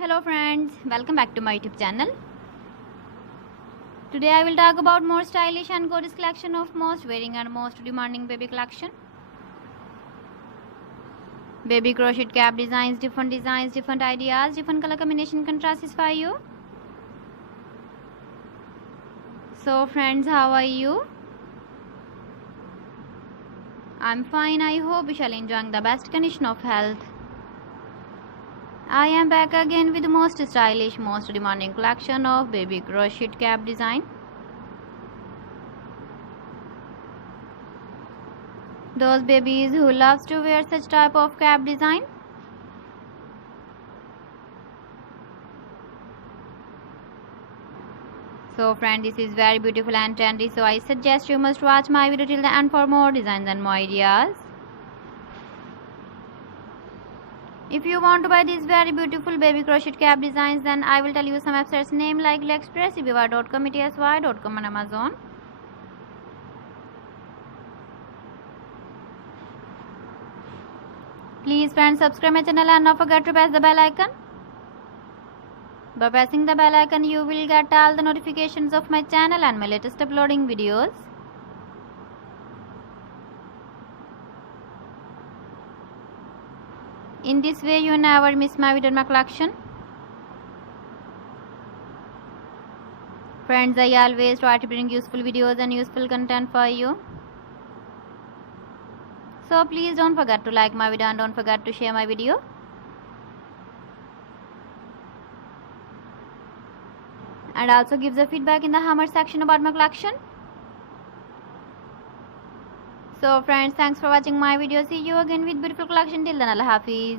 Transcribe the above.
Hello friends, welcome back to my YouTube channel. Today I will talk about more stylish and gorgeous collection of most wearing and most demanding baby collection. Baby crochet cap designs, different ideas, different color combination can satisfy you. So friends, how are you? I'm fine. I hope you shall enjoying the best condition of health. I am back again with the most stylish, most demanding collection of baby crochet cap design. Those babies who loves to wear such type of cap design. So friend, this is very beautiful and trendy, so I suggest you must watch my video till the end for more designs and more ideas. If you want to buy these very beautiful baby crochet cap designs, then I will tell you some websites name like AliExpress, EBY.com, and Amazon. Please friends, subscribe my channel and don't forget to press the bell icon. By pressing the bell icon, you will get all the notifications of my channel and my latest uploading videos. In this way, you never miss my video in my collection. Friends, I always try to bring useful videos and useful content for you. So please don't forget to like my video and don't forget to share my video. And also give the feedback in the hammer section about my collection. So friends, thanks for watching my video. See you again with beautiful collection. Till then, Allah Hafiz.